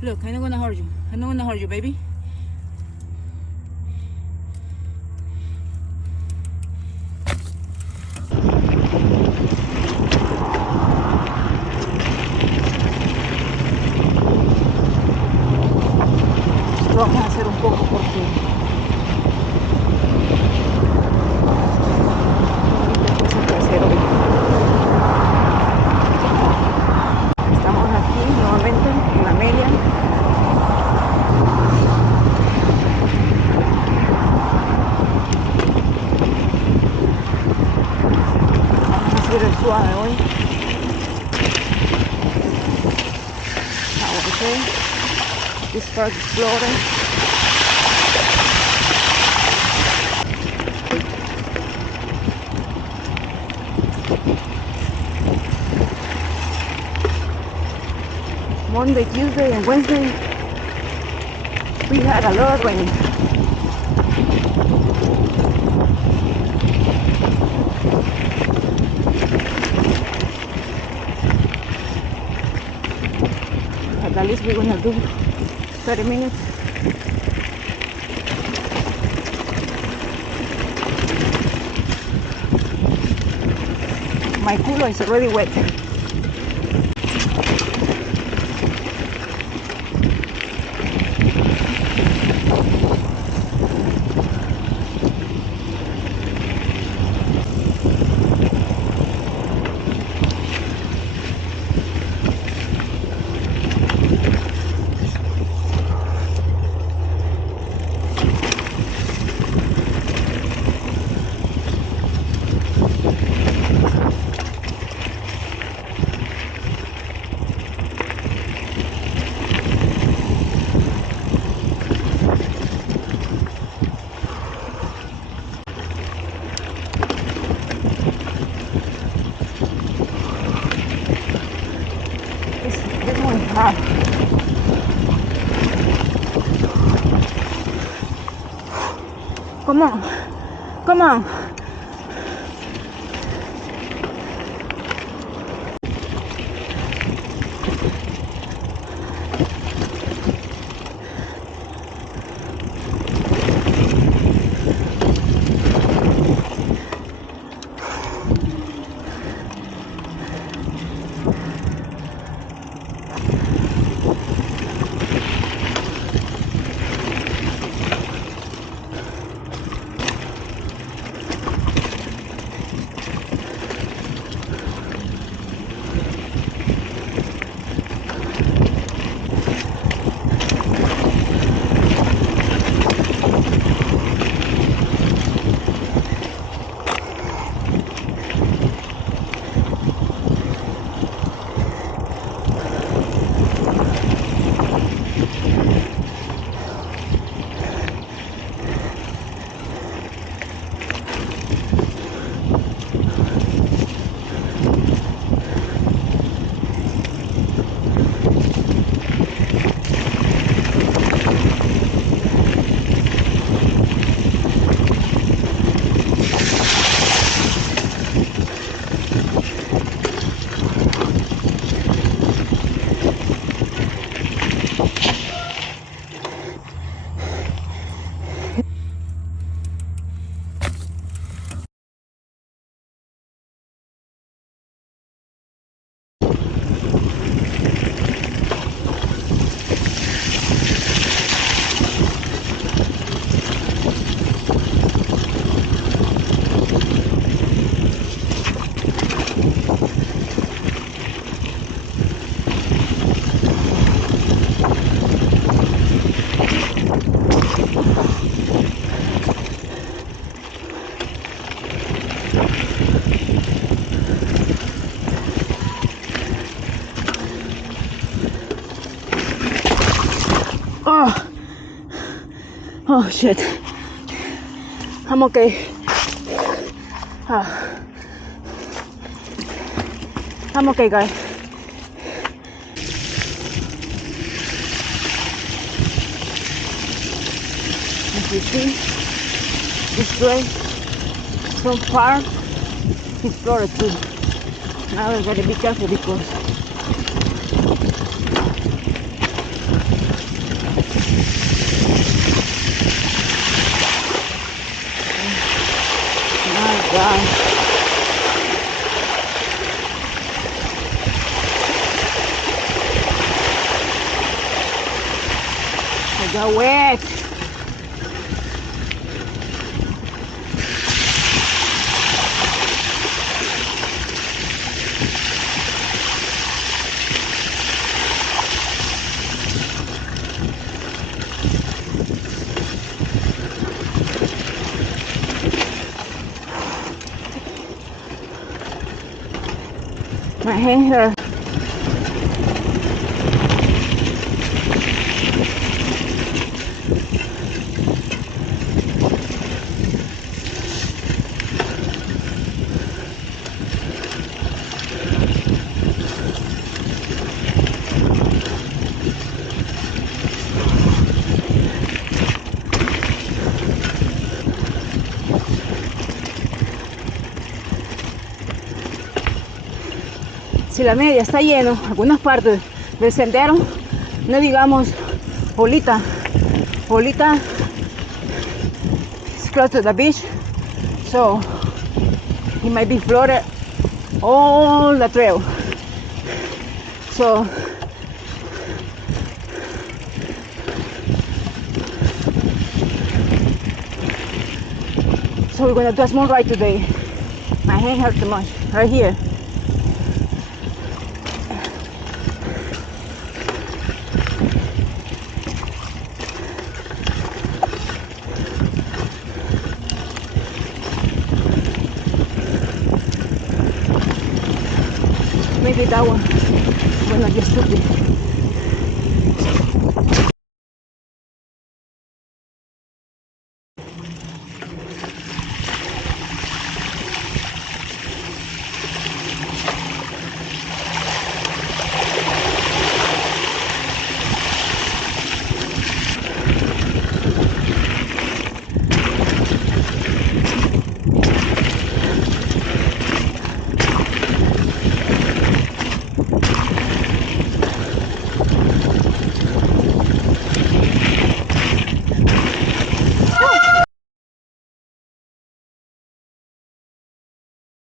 Look, I'm not gonna hurt you. I'm not gonna hurt you, baby. Esto vamos a hacer un poco porque es el trasero. Estamos aquí nuevamente en Amelia. Vamos a hacer el suave hoy. Okay. This part is Florida. Monday, Tuesday, and Wednesday, we had a lot of rain. But at least we're gonna do 30 minutes. My culo is already wet. This one is hot. Come on, come on. Oh shit. I'm okay. I'm okay, guys. As you see, this place from far is Florida too. Now we gotta be careful because I got wet. My hand hurt. Si la media está lleno, algunas partes del sendero, no digamos Polita is close to the beach, so it might be flooded all the trail. So we're gonna do a small ride today. My hand hurts too much right here. Maybe that one will not get stupid.